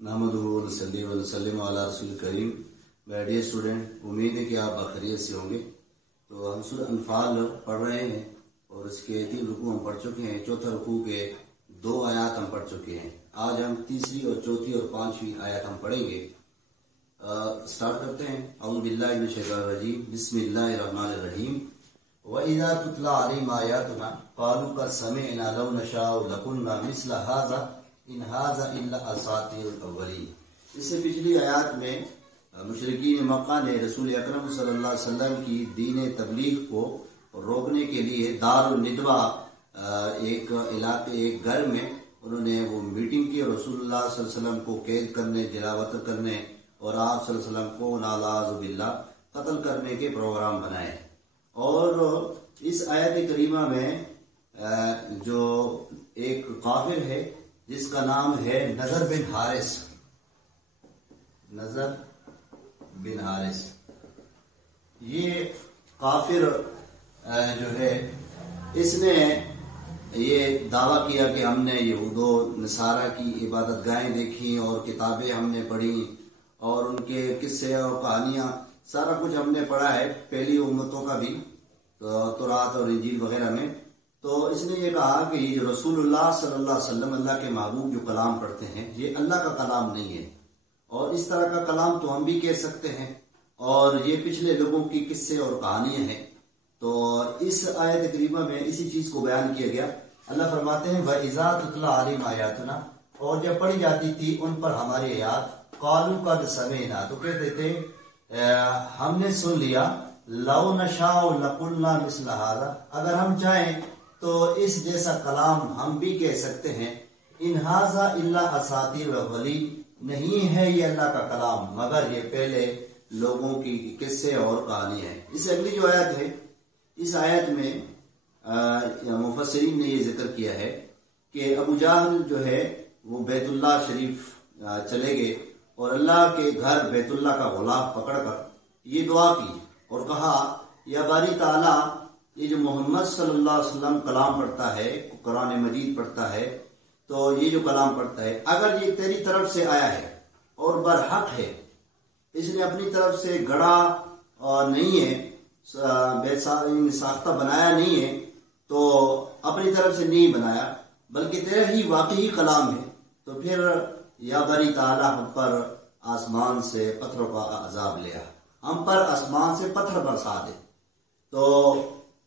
नहमदुहु व नसल्ली व नसल्लिमु अला रसूल करीम। डियर स्टूडेंट, उम्मीद है कि आप बखैरियत से होंगे। तो हम सूरह अनफाल पढ़ रहे हैं और इसके 3 रुकू हम पढ़ चुके हैं। चौथा रुकू के 2 आयत हम पढ़ चुके हैं। आज हम तीसरी और चौथी और 5वीं आयत हम पढ़ेंगे। स्टार्ट करते हैं। औज़ु बिल्लाहि मिनश शैतानिर रजीम, बिस्मिल्लाहिर रहमानिर रहीम। व इज़ा तुतला अलैहिम आयातुना क़ालू क़द समिअना लौ नशाउ लकुन्ना मिस्ला हाज़ा इन हाज़ा इल्ला असातीरुल अव्वलीन। इससे पिछली आयत में मुशरिकीन मक्का ने रसूल अकरम सल्लल्लाहु अलैहि वसल्लम की दीन तबलीग को रोकने के लिए दारुल निदवा एक इलाके एक घर में उन्होंने वो मीटिंग की और रसूलुल्लाह सल्लल्लाहु अलैहि वसल्लम को कैद करने, जिलावत करने और आप सल्लल्लाहु अलैहि वसल्लम को नालाज़ु बिल्लाह कत्ल करने के प्रोग्राम बनाए। और इस आयत करीमा में जो एक काफिर है जिसका नाम है नजर बिन हारिस, नजर बिन हारिस, ये काफिर जो है इसने ये दावा किया कि हमने यहूदो नसारा की इबादत गाहें देखी और किताबें हमने पढ़ी और उनके किस्से और कहानियां सारा कुछ हमने पढ़ा है पहली उम्मतों का भी, तौरात और इंजील वगैरह में। तो इसने ये कहा कि ये जो रसूलुल्लाह सल्लल्लाहु अलैहि वसल्लम अल्लाह के महबूब जो कलाम पढ़ते हैं ये अल्लाह का कलाम नहीं है और इस तरह का कलाम तो हम भी कह सकते हैं और ये पिछले लोगों की किस्से और कहानियां हैं। तो इस आयत करीमा में इसी चीज को बयान किया गया। अल्लाह फरमाते हैं व इज़ा तुतला अलैहिम आयातुना, और जब पढ़ी जाती थी उन पर हमारी आयत, क़ालू क़द समिअना, तो कहते थे हमने सुन लिया, लौ नशाउ लकुन्ना मिस्ला हाज़ा, अगर हम चाहें तो इस जैसा कलाम हम भी कह सकते हैं। इन हाज़ा इल्ला असातीरुल अव्वलीन, नहीं है ये अल्लाह का कलाम मगर ये पहले लोगों की किस्से और कहानी है। इससे अगली जो आयत है, इस आयत में मुफस्सिरीन ने ये जिक्र किया है कि अबू जहल जो है वो बैतुल्लाह शरीफ चले गए और अल्लाह के घर बैतुल्लाह का गुलाब पकड़कर ये दुआ की और कहा, या बारी ताला, ये जो मोहम्मद सल्लल्लाहु अलैहि वसल्लम कलाम पढ़ता है, कुरान मजीद पढ़ता है, तो ये जो कलाम पढ़ता है अगर ये तेरी तरफ से आया है और बरहक है, इसने अपनी तरफ से गढ़ा और नहीं है, साख्ता बनाया नहीं है, तो अपनी तरफ से नहीं बनाया बल्कि तेरा ही वाकई कलाम है, तो फिर या बारी ताला हम पर आसमान से पत्थरों का अजाब लिया, हम पर आसमान से पत्थर बरसा दे। तो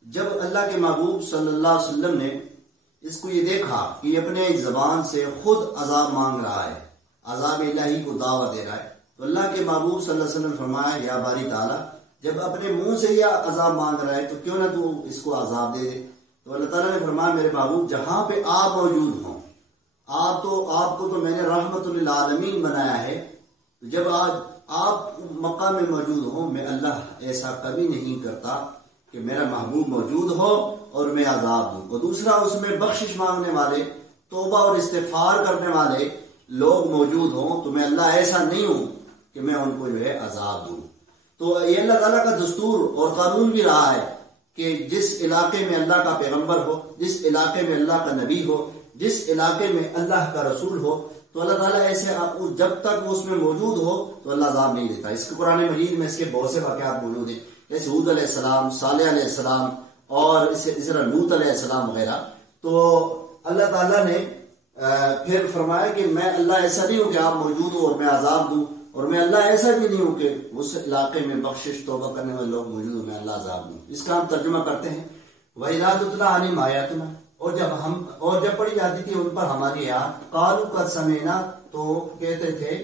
जब अल्लाह के महबूब सल्लल्लाहु अलैहि वसल्लम ने इसको ये देखा कि अपने जबान से खुद अजाब मांग रहा है, अजाब इलाही को दावा दे रहा है, तो अल्लाह के महबूब सल्लल्लाहु अलैहि वसल्लम फरमाया, या बारी ताला, जब अपने मुंह से यह अजाब मांग रहा है तो क्यों ना तू इसको अजाब दे दे। तो अल्लाह ताला ने फरमाया, मेरे महबूब जहां पे आप मौजूद हों, आपको तो मैंने रहमतुल लिल आलमीन बनाया है, तो जब आज आप मक्का में मौजूद हो, मैं अल्लाह ऐसा कभी नहीं करता कि मेरा महबूब मौजूद हो और मैं अजाब दूं। और दूसरा, उसमें बख्शिश मांगने वाले, तौबा और इस्तिगफार करने वाले लोग मौजूद हों, तो मैं अल्लाह ऐसा नहीं हूं कि मैं उनको जो है अजाब दूं। तो ये अल्लाह ताला का दस्तूर और कानून भी रहा है कि जिस इलाके में अल्लाह का पैगंबर हो, जिस इलाके में अल्लाह का नबी हो, जिस इलाके में अल्लाह का रसूल हो, तो अल्लाह ताला ऐसे जब तक वो उसमें मौजूद हो तो अल्लाह अजाब नहीं देता। इसके कुरान मजीद में इसके बहुत से वाक़यात मौजूद हैं, जैसे हूद अलैहिस्सलाम, सालेह अलैहिस्सलाम और इस तरह लूत अलैहिस्सलाम वगैरह। तो अल्लाह ताला ने फिर फरमाया कि मैं अल्लाह ऐसा नहीं हूं कि आप मौजूद हो और मैं अजाब दूं, और मैं अल्लाह ऐसा भी नहीं हूं कि उस इलाके में बख्शिश तौबा करने वाले लोग मौजूद हो, मैं अल्लाह अजाब दूं। इसका हम तर्जुमा करते हैं, व इज़ा तुतला अलैहिम आयातुना, और जब पढ़ी जाती थी उन पर हमारी आयत, क़ालू क़द समिअना, तो कहते थे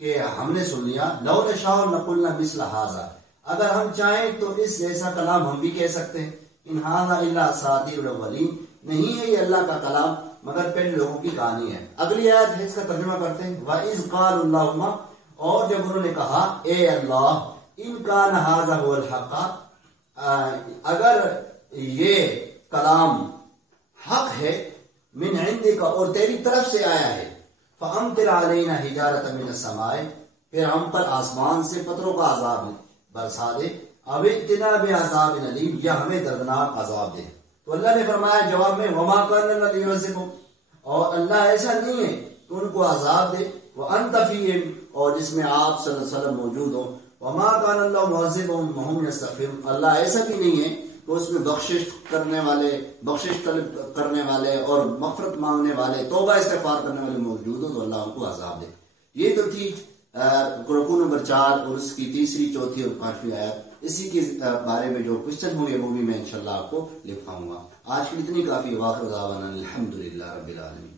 कि हमने सुन लिया, लौ नशाउ लकुन्ना मिस्ला हाज़ा, अगर हम चाहें तो इस जैसा कलाम हम भी कह सकते हैं। इन हाज़ा इल्ला असातीरुल अव्वलीन, नहीं है ये अल्लाह का कलाम मगर पहले लोगों की कहानी है। अगली आयत है, इसका तर्जुमा करते हैं, व इज़ क़ालुल्लाहुम्मा, और जब उन्होंने कहा, ए अल्लाह, इन कान हाज़ा हुवल हक़, अगर ये कलाम हक है, मिन इंदिका, और तेरी तरफ से आया है, फअम्तिर अलैना हिजारतम मिनस समाए, फिर हम पर आसमान से पत्थरों का अजाब बरसा दे, अब इतना बेअज़ाब अलीम, या हमें दर्दनाक अजाब दे। तो अल्लाह ने फरमाया जवाब में, वमा काना लियुअज़्ज़िबहुम, और अल्लाह ऐसा नहीं है कि उनको अजाब दे وانت فیہم، اور جس میں آپ صلی اللہ علیہ وسلم موجود ہو، وما کان اللہ معذبہم وہم یستغفرون، اللہ ایسا بھی نہیں ہے کہ اس میں بخشش طلب کرنے والے اور مغفرت مانگنے والے، توبہ استغفار کرنے والے موجود ہو تو اللہ ان کو عذاب دے۔ یہ تو تھی رکوع نمبر 4 اور اس کی تیسری، چوتھی اور 5ویں آیت۔ اسی کے بارے میں جو کوشچن ہوں گے وہ بھی میں انشاءاللہ آپ کو لکھاؤں گا۔ آج کے لیے اتنی کافی، واخر دعوانا الحمدللہ رب العالمین۔